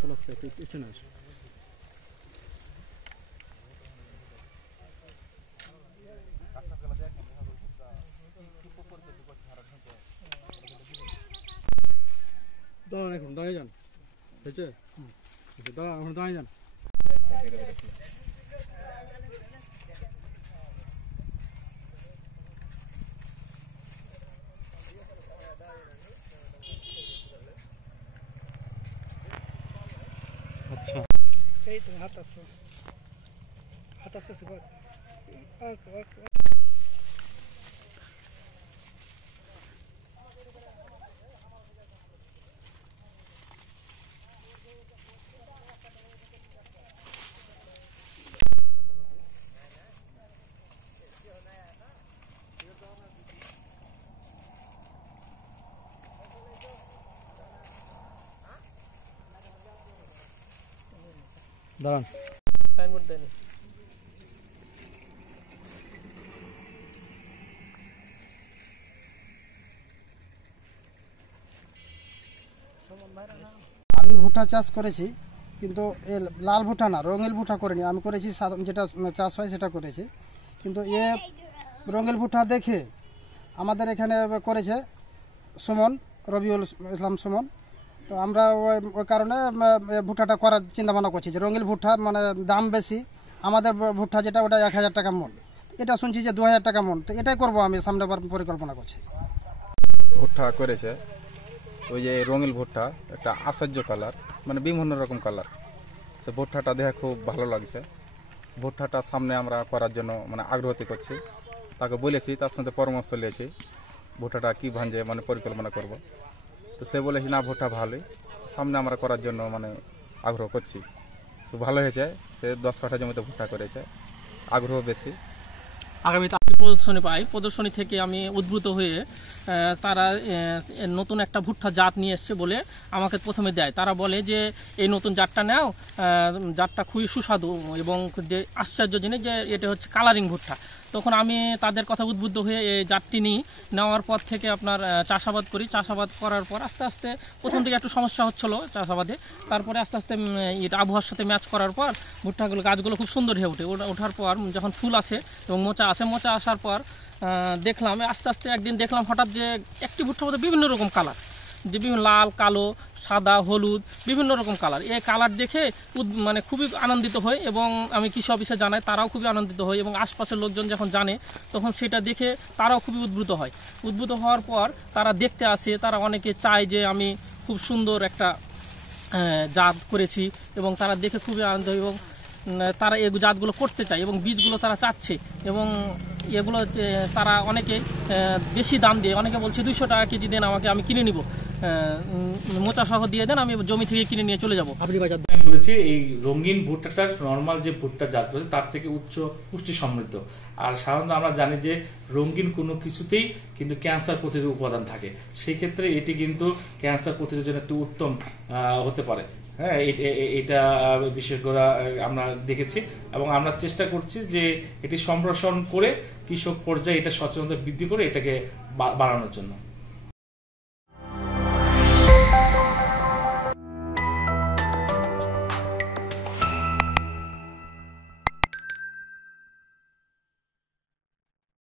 চলে আসছে, একটু পিছনে আসো। দাঁড়ান, এখন দাঁড়িয়ে যান, হয়েছে? দাঁড়ান, এখন দাঁড়িয়ে যান। আচ্ছা, এই তো হাত আছে সুপার। দাঁড়ান। সাইনবোর্ড দেন। আমি ভুট্টা চাষ করেছি, কিন্তু লাল ভুট্টা না, রঙিন ভুট্টা করিনি। আমি করেছি যেটা চাষ হয় সেটা করেছি। কিন্তু রঙিন ভুট্টা দেখে আমাদের এখানে করেছে সুমন, রবিউল ইসলাম সুমন। তো আমরা ওই কারণে ভুট্টাটা করার চিন্তা ভাবনা করছি যে রঙিন ভুট্টা মানে দাম বেশি, আমাদের ভুট্টা যেটা ওটা 1000 টাকা মন, এটা শুনছি যে 2000 টাকা মন। তো এটাই করবো, আমি সামনে পরিকল্পনা করছি। ভুট্টা করেছে ওই যে রঙিন ভুট্টা, একটা আশ্চর্য কালার, মানে বিভিন্ন রকম কালার। সে ভুট্টাটা দেখে খুব ভালো লাগছে। ভুট্টাটা সামনে আমরা করার জন্য মানে আগ্রহী করছি, তাকে বলেছি, তার সাথে পরামর্শ নিয়েছি ভুট্টাটা কী ভাঞ্জে মানে পরিকল্পনা করব। তো সে বলেছি না, ভুট্টা ভালোই, সামনে আমরা করার জন্য মানে আগ্রহ করছি। তো ভালো হয়েছে, সে 10 কাঠা জমিতে ভুট্টা করেছে, আগ্রহ বেশি। আগামীতে প্রদর্শনী পাই, প্রদর্শনী থেকে আমি উদ্ভূত হয়ে তারা নতুন একটা ভুট্টা জাত নিয়ে এসছে বলে আমাকে প্রথমে দেয়। তারা বলে যে এই নতুন জাতটা নাও, জাতটা খুবই সুস্বাদু এবং যে আশ্চর্য জিনিস যে এটা হচ্ছে কালারিং ভুট্টা। তখন আমি তাদের কথা উদ্বুদ্ধ হয়ে এই জাতটি নিই। নেওয়ার পর থেকে আপনার চাষাবাদ করি। চাষাবাদ করার পর আস্তে আস্তে প্রথম দিকে একটু সমস্যা হচ্ছিলো চাষাবাদে, তারপরে আস্তে আস্তে এটা আবহাওয়ার সাথে ম্যাচ করার পর ভুট্টাগুলো গাছগুলো খুব সুন্দর হয়ে ওঠে। ওঠার পর যখন ফুল আসে এবং মোচা আসে, মোচা আসার পর দেখলাম আস্তে আস্তে একদিন দেখলাম হঠাৎ যে একটি ভুট্টার মধ্যে বিভিন্ন রকম কালার, যে বিভিন্ন লাল, কালো, সাদা, হলুদ, বিভিন্ন রকম কালার। এই কালার দেখে মানে খুবই আনন্দিত হই এবং আমি কৃষি অফিসে জানাই, তারাও খুবই আনন্দিত হয় এবং আশপাশের লোকজন যখন জানে তখন সেটা দেখে তারাও খুবই উদ্বুদ্ধ হয়। উদ্বুদ্ধ হওয়ার পর তারা দেখতে আসে, তারা অনেকে চায় যে আমি খুব সুন্দর একটা জাত করেছি এবং তারা দেখে খুবই আনন্দ এবং তারা এই জাতগুলো করতে চায় এবং বীজগুলো তারা চাচ্ছে এবং এগুলো তারা অনেকে বেশি দাম দিয়ে, অনেকে বলছে 200 টাকা কেজি দেন আমাকে, আমি কিনে নিব, মোচা সহ দিয়ে দেন, আমি জমি থেকে কিনে নিয়ে চলে যাবো। আমি বলেছি এই রঙিন ভুট্টাটা নর্মাল যে ভুট্টা জাত করেছে তার থেকে উচ্চ পুষ্টি সমৃদ্ধ। আর সাধারণত আমরা জানি যে রঙিন কোনো কিছুতেই কিন্তু ক্যান্সার প্রতিরোধী উপাদান থাকে, সেই ক্ষেত্রে এটি কিন্তু ক্যান্সার প্রতিরোধের জন্য একটু উত্তম হতে পারে। হ্যাঁ, এটা বিশেষ করে আমরা দেখেছি এবং আমরা চেষ্টা করছি যে এটি সম্প্রসারণ করে কৃষক পর্যায়ে এটা সচেতনতা বৃদ্ধি করে এটাকে বাড়ানোর জন্য।